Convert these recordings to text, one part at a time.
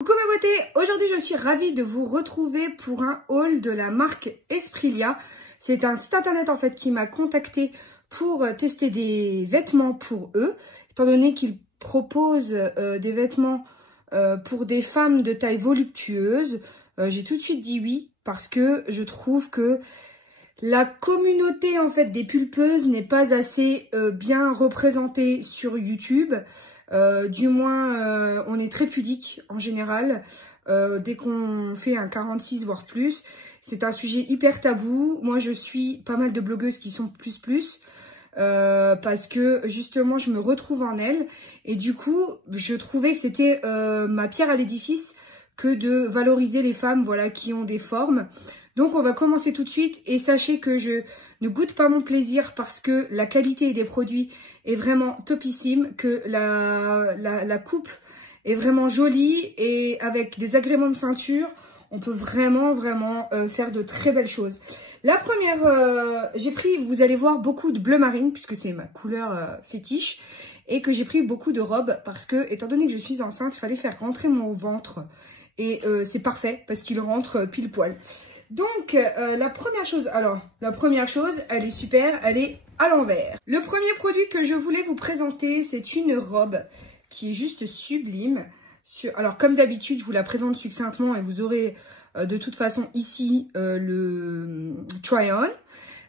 Coucou mes beautés, aujourd'hui je suis ravie de vous retrouver pour un haul de la marque Esprilia. C'est un site internet en fait qui m'a contacté pour tester des vêtements pour eux, étant donné qu'ils proposent des vêtements pour des femmes de taille voluptueuse. J'ai tout de suite dit oui parce que je trouve que la communauté en fait des pulpeuses n'est pas assez bien représentée sur YouTube. Du moins, on est très pudique en général. Dès qu'on fait un 46 voire plus, c'est un sujet hyper tabou. Moi, je suis pas mal de blogueuses qui sont plus parce que justement, je me retrouve en elles. Et du coup, je trouvais que c'était ma pierre à l'édifice que de valoriser les femmes, voilà, qui ont des formes. Donc, on va commencer tout de suite. Et sachez que je ne goûte pas mon plaisir parce que la qualité des produits est vraiment topissime, que la coupe est vraiment jolie et avec des agréments de ceinture, on peut vraiment faire de très belles choses. La première, j'ai pris, vous allez voir, beaucoup de bleu marine puisque c'est ma couleur fétiche et que j'ai pris beaucoup de robes parce que, étant donné que je suis enceinte, il fallait faire rentrer mon ventre et c'est parfait parce qu'il rentre pile poil. Donc, la première chose, elle est super, elle est à l'envers. Le premier produit que je voulais vous présenter, c'est une robe qui est juste sublime. Alors, comme d'habitude, je vous la présente succinctement et vous aurez de toute façon ici le try-on.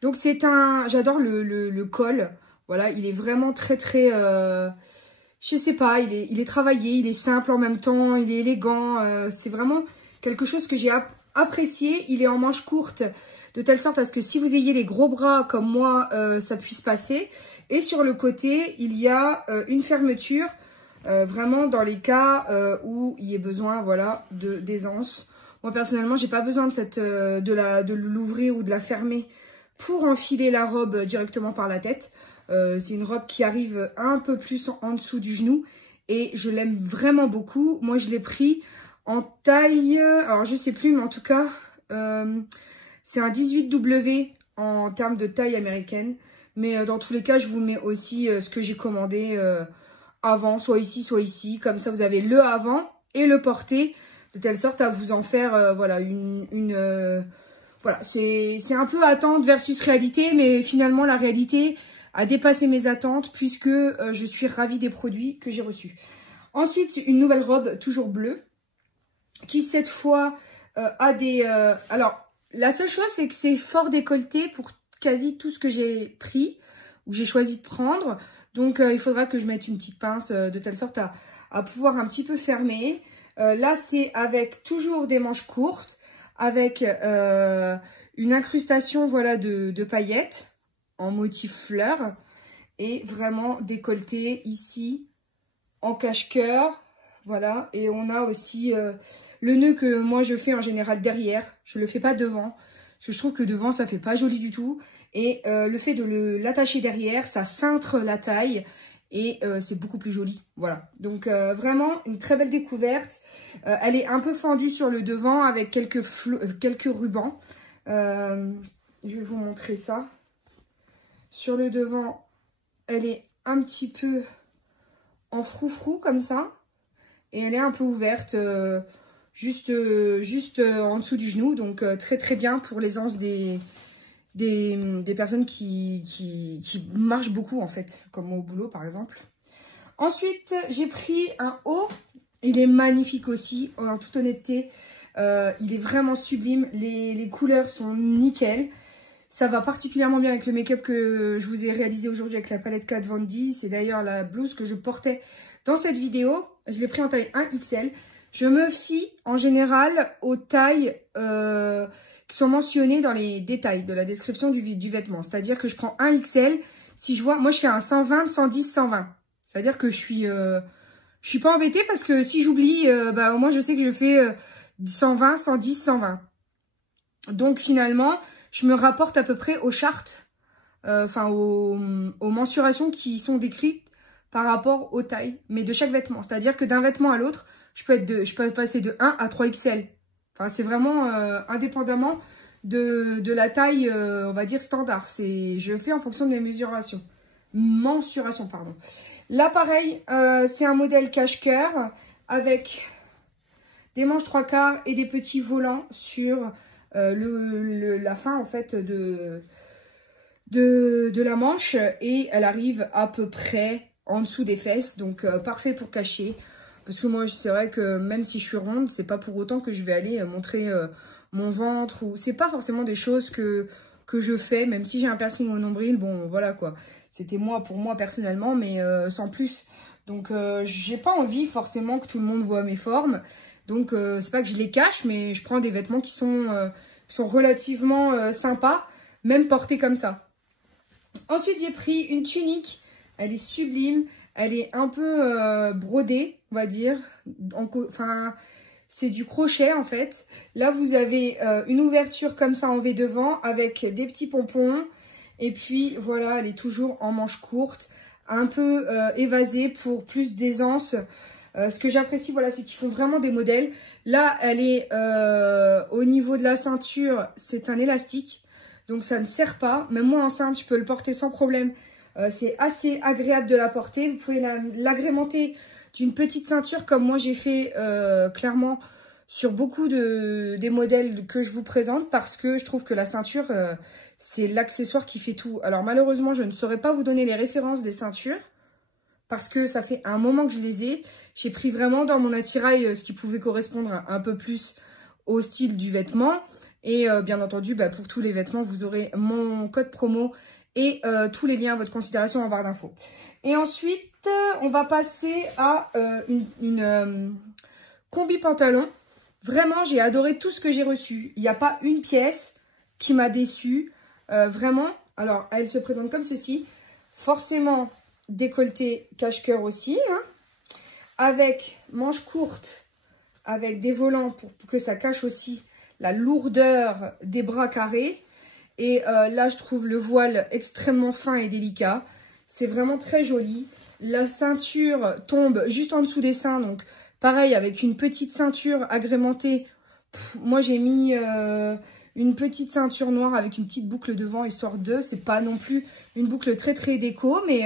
Donc, c'est un... J'adore le col. Voilà, il est vraiment très... je sais pas, il est travaillé, il est simple en même temps, il est élégant. C'est vraiment quelque chose que j'ai apprécié. Il est en manche courte de telle sorte à ce que si vous ayez les gros bras comme moi, ça puisse passer. Et sur le côté, il y a une fermeture vraiment dans les cas où il y ait besoin, voilà, d'aisance. Moi personnellement, j'ai pas besoin de de l'ouvrir ou de la fermer pour enfiler la robe directement par la tête. C'est une robe qui arrive un peu plus en dessous du genou et je l'aime vraiment beaucoup. Moi, je l'ai pris en taille, alors je sais plus, mais en tout cas, c'est un 18W en termes de taille américaine. Mais dans tous les cas, je vous mets aussi ce que j'ai commandé avant, soit ici. Comme ça, vous avez le avant et le porté, de telle sorte à vous en faire, voilà, voilà, c'est un peu attente versus réalité, mais finalement, la réalité a dépassé mes attentes puisque je suis ravie des produits que j'ai reçus. Ensuite, une nouvelle robe, toujours bleue, qui cette fois a des... alors, la seule chose, c'est que c'est fort décolleté pour quasi tout ce que j'ai pris, ou j'ai choisi de prendre. Donc, il faudra que je mette une petite pince de telle sorte à pouvoir un petit peu fermer. Là, c'est avec toujours des manches courtes, avec une incrustation, voilà, de paillettes en motif fleur. Et vraiment décolleté ici, en cache-cœur. Voilà, et on a aussi le nœud que moi je fais en général derrière. Je le fais pas devant, parce que je trouve que devant ça fait pas joli du tout. Et le fait de l'attacher derrière, ça cintre la taille et c'est beaucoup plus joli. Voilà, donc vraiment une très belle découverte. Elle est un peu fendue sur le devant avec quelques rubans. Je vais vous montrer ça. Sur le devant, elle est un petit peu en froufrou comme ça. Et elle est un peu ouverte, juste en dessous du genou. Donc, très bien pour l'aisance des personnes qui marchent beaucoup, en fait. Comme au boulot, par exemple. Ensuite, j'ai pris un haut. Il est magnifique aussi, en toute honnêteté. Il est vraiment sublime. Les couleurs sont nickel. Ça va particulièrement bien avec le make-up que je vous ai réalisé aujourd'hui avec la palette Kat Von D. C'est d'ailleurs la blouse que je portais dans cette vidéo. Je l'ai pris en taille 1XL. Je me fie en général aux tailles qui sont mentionnées dans les détails de la description du vêtement. C'est-à-dire que je prends 1XL. Si je vois, moi je fais un 120, 110, 120. C'est-à-dire que je suis pas embêtée parce que si j'oublie, bah au moins je sais que je fais 120, 110, 120. Donc finalement, je me rapporte à peu près aux chartes, enfin aux mensurations qui sont décrites par rapport aux tailles, mais de chaque vêtement. C'est-à-dire que d'un vêtement à l'autre, je peux passer de 1 à 3XL. Enfin, c'est vraiment indépendamment de la taille, on va dire, standard. Je fais en fonction de mes mensurations, pardon. Là, pareil, c'est un modèle cache-cœur avec des manches 3/4 et des petits volants sur la fin en fait de la manche. Et elle arrive à peu près en dessous des fesses, donc parfait pour cacher. Parce que moi, c'est vrai que même si je suis ronde, c'est pas pour autant que je vais aller montrer mon ventre. Ou c'est pas forcément des choses que je fais, même si j'ai un piercing au nombril. Bon, voilà quoi. C'était pour moi personnellement, mais sans plus. Donc, j'ai pas envie forcément que tout le monde voit mes formes. Donc, c'est pas que je les cache, mais je prends des vêtements qui sont relativement sympas, même portés comme ça. Ensuite, j'ai pris une tunique. Elle est sublime. Elle est un peu brodée, on va dire. Enfin, c'est du crochet, en fait. Là, vous avez une ouverture comme ça en V devant avec des petits pompons. Et puis, voilà, elle est toujours en manche courte, un peu évasée pour plus d'aisance. Ce que j'apprécie, voilà, c'est qu'ils font vraiment des modèles. Là, elle est au niveau de la ceinture, c'est un élastique. Donc, ça ne serre pas. Même moi, enceinte, je peux le porter sans problème. C'est assez agréable de la porter. Vous pouvez l'agrémenter d'une petite ceinture comme moi j'ai fait clairement sur beaucoup des modèles que je vous présente, parce que je trouve que la ceinture, c'est l'accessoire qui fait tout. Alors malheureusement, je ne saurais pas vous donner les références des ceintures parce que ça fait un moment que je les ai. J'ai pris vraiment dans mon attirail ce qui pouvait correspondre un peu plus au style du vêtement. Et bien entendu, pour tous les vêtements, vous aurez mon code promo et tous les liens à votre considération en barre d'infos. Et ensuite, on va passer à une combi pantalon. Vraiment, j'ai adoré tout ce que j'ai reçu. Il n'y a pas une pièce qui m'a déçue. Vraiment, alors, elle se présente comme ceci. Forcément, décolleté cache-cœur aussi. Hein, avec manches courtes, avec des volants pour que ça cache aussi la lourdeur des bras carrés. Et là, je trouve le voile extrêmement fin et délicat. C'est vraiment très joli. La ceinture tombe juste en dessous des seins. Donc, pareil, avec une petite ceinture agrémentée. Moi, j'ai mis une petite ceinture noire avec une petite boucle devant, histoire de... C'est pas non plus une boucle très, très déco. Mais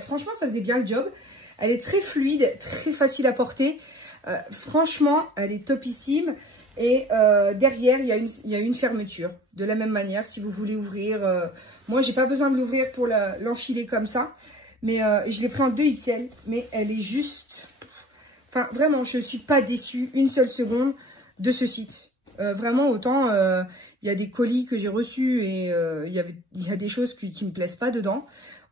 franchement, ça faisait bien le job. Elle est très fluide, très facile à porter. Franchement, elle est topissime. Et derrière, il y a une fermeture. De la même manière, si vous voulez ouvrir... moi, j'ai pas besoin de l'ouvrir pour l'enfiler comme ça. Mais je l'ai pris en 2XL. Mais elle est juste... Enfin, vraiment, je suis pas déçue une seule seconde de ce site. Vraiment, autant, il y a des colis que j'ai reçus et il y a des choses qui me plaisent pas dedans.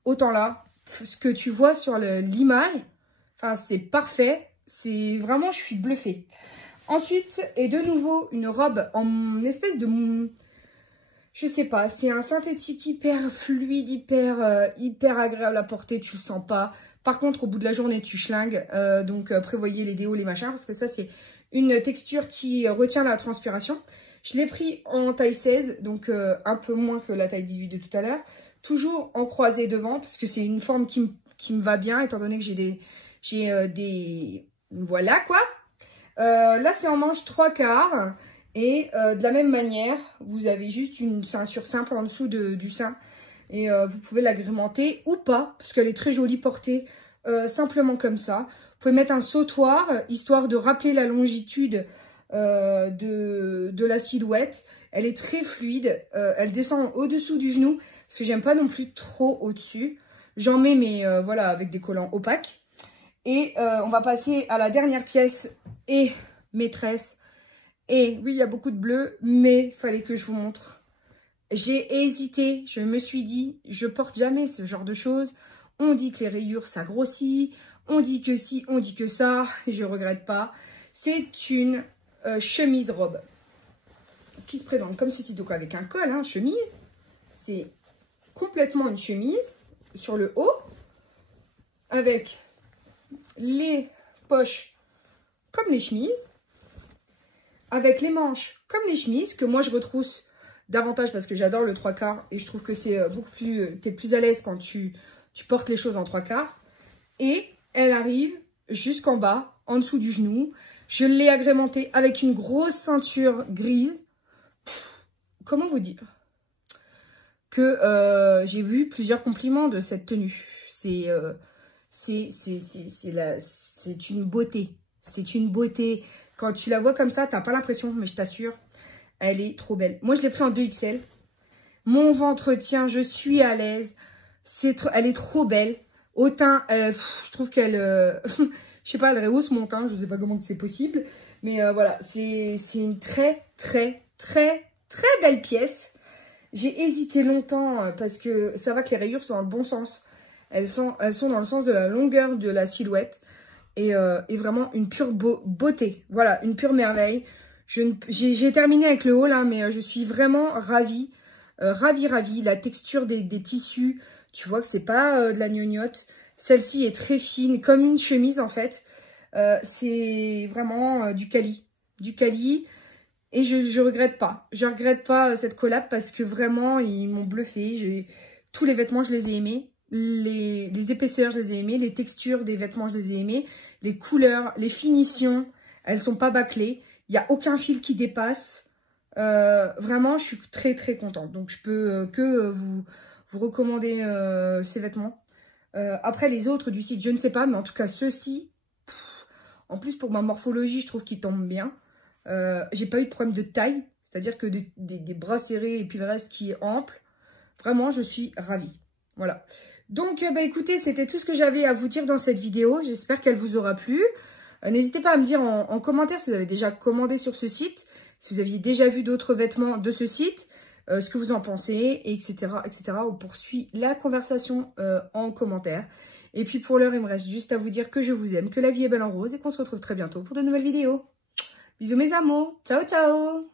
Autant là, ce que tu vois sur l'image, enfin, c'est parfait. C'est vraiment, je suis bluffée. Ensuite, et de nouveau, une robe en espèce de... Je sais pas, c'est un synthétique hyper fluide, hyper agréable à porter, tu le sens pas. Par contre, au bout de la journée, tu schlingues. Donc, prévoyez les déos, les machins, parce que ça, c'est une texture qui retient la transpiration. Je l'ai pris en taille 16, donc un peu moins que la taille 18 de tout à l'heure. Toujours en croisé devant, parce que c'est une forme qui me va bien, étant donné que j'ai des... Voilà, quoi. Là, c'est en manche 3/4. Et de la même manière, vous avez juste une ceinture simple en dessous du sein. Et vous pouvez l'agrémenter ou pas, parce qu'elle est très jolie portée simplement comme ça. Vous pouvez mettre un sautoir, histoire de rappeler la longitude de la silhouette. Elle est très fluide, elle descend au-dessous du genou, parce que j'aime pas non plus trop au-dessus. J'en mets, mais voilà, avec des collants opaques. Et on va passer à la dernière pièce et maîtresse. Et oui, il y a beaucoup de bleu, mais il fallait que je vous montre. J'ai hésité, je me suis dit, je porte jamais ce genre de choses. On dit que les rayures, ça grossit. On dit que si, on dit que ça. Et je regrette pas. C'est une chemise-robe qui se présente comme ceci, donc avec un col, hein, chemise. C'est complètement une chemise sur le haut, avec les poches comme les chemises, avec les manches comme les chemises, que moi je retrousse davantage parce que j'adore le 3/4 et je trouve que c'est beaucoup plus... T'es plus à l'aise quand tu portes les choses en 3/4. Et elle arrive jusqu'en bas, en dessous du genou. Je l'ai agrémentée avec une grosse ceinture grise. Comment vous dire que j'ai vu plusieurs compliments de cette tenue. C'est une beauté. C'est une beauté. Quand tu la vois comme ça, t'as pas l'impression, mais je t'assure, elle est trop belle. Moi, je l'ai pris en 2XL. Mon ventre tient, je suis à l'aise. Elle est trop belle. Au teint, je trouve qu'elle... je sais pas, elle rehausse mon teint. Je sais pas comment c'est possible. Mais voilà, c'est une très, très, très, très belle pièce. J'ai hésité longtemps parce que ça va que les rayures sont dans le bon sens. Elles sont dans le sens de la longueur de la silhouette. Et vraiment une pure beauté. Voilà, une pure merveille. J'ai terminé avec le haul, hein, mais je suis vraiment ravie. Ravie. La texture des tissus, tu vois que c'est pas de la gnognotte. Celle-ci est très fine, comme une chemise en fait. C'est vraiment du Cali. Du Cali. Et je regrette pas. Je regrette pas cette collab parce que vraiment, ils m'ont bluffé. Tous les vêtements, je les ai aimés. Les épaisseurs, je les ai aimés. Les textures des vêtements, je les ai aimés. Les couleurs, les finitions, elles sont pas bâclées. Il n'y a aucun fil qui dépasse. Vraiment, je suis très très contente. Donc, je peux que vous recommander ces vêtements. Après, les autres du site, je ne sais pas. Mais en tout cas, ceux-ci, en plus, pour ma morphologie, je trouve qu'ils tombent bien. J'ai pas eu de problème de taille. C'est-à-dire que des bras serrés et puis le reste qui est ample. Vraiment, je suis ravie. Voilà. Donc, bah, écoutez, c'était tout ce que j'avais à vous dire dans cette vidéo. J'espère qu'elle vous aura plu. N'hésitez pas à me dire en commentaire si vous avez déjà commandé sur ce site, si vous aviez déjà vu d'autres vêtements de ce site, ce que vous en pensez, etc., etc. On poursuit la conversation en commentaire. Et puis pour l'heure, il me reste juste à vous dire que je vous aime, que la vie est belle en rose et qu'on se retrouve très bientôt pour de nouvelles vidéos. Bisous mes amours. Ciao, ciao.